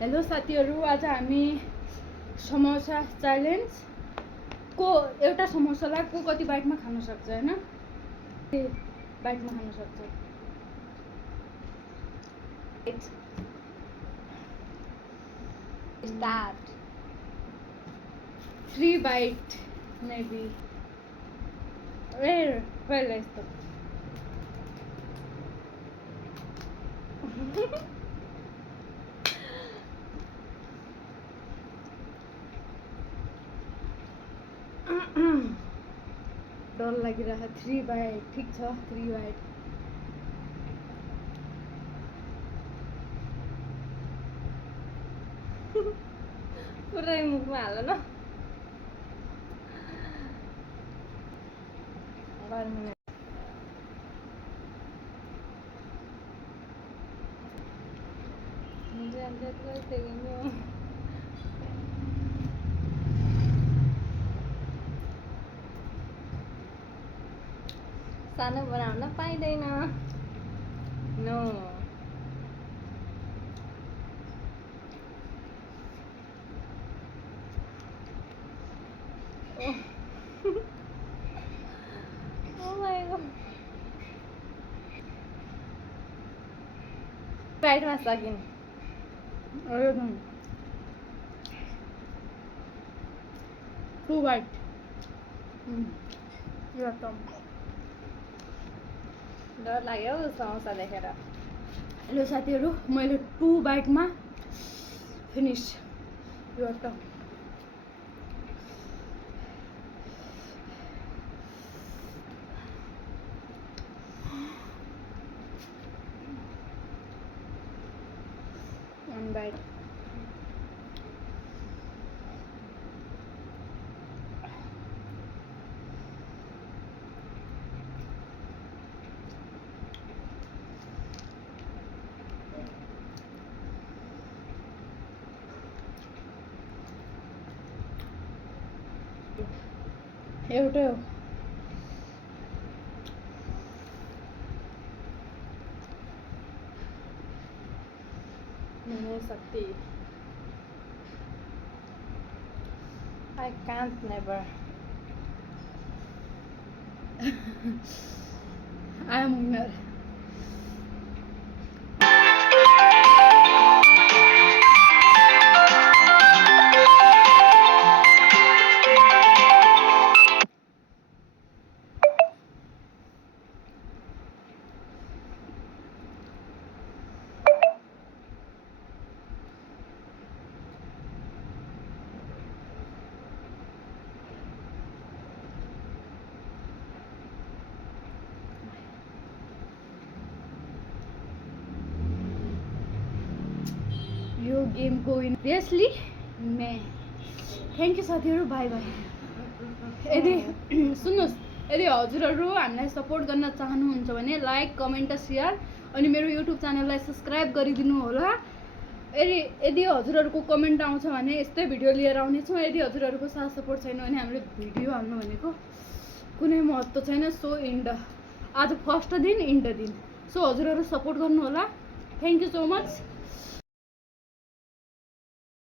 हेलो साथीहरू, आज हामी समोसा च्यालेन्ज को एउटा समोसालाई को कति बाइटमा खान सक्छ हैन, बाइटमा खान सक्छ। Start. 3 bite maybe. Where is the डर लागिरहेको 3 बाइट ठिक छ 3 बाइट पुरै मुखमा हाल न गर्मी सानो बनाउन पाइँदैन। नो बाइटमा सकिन्। एकदम 2 बाइट डर लाग्यो समोसा देखेर। हेलो साथीहरू, मैले 2 बाइटमा फिनिस यो त one bite. एउटै हो। मेरो शक्ति I can't never. I am winner. यो गेम को obviously मैं। थ्याङ्क यू साथीहरू, बाई बाई। यदि सुन्नुहोस्, यदि हजुरहरू हामीलाई सपोर्ट गर्न चाहनुहुन्छ भने लाइक कमेन्ट र सेयर अनि मेरो युट्युब च्यानललाई सब्सक्राइब गरिदिनु होला। यदि हजुरहरूको कमेन्ट आउँछ भने यस्तै भिडियो लिएर आउनेछौँ। यदि हजुरहरूको साथ सपोर्ट छैन भने हामीले भिडियो हाल्नु भनेको कुनै महत्त्व छैन। सो इन्ड आज फर्स्ट दिन, इन्ड दिन। सो हजुरहरू सपोर्ट गर्नु होला। Thank you so much.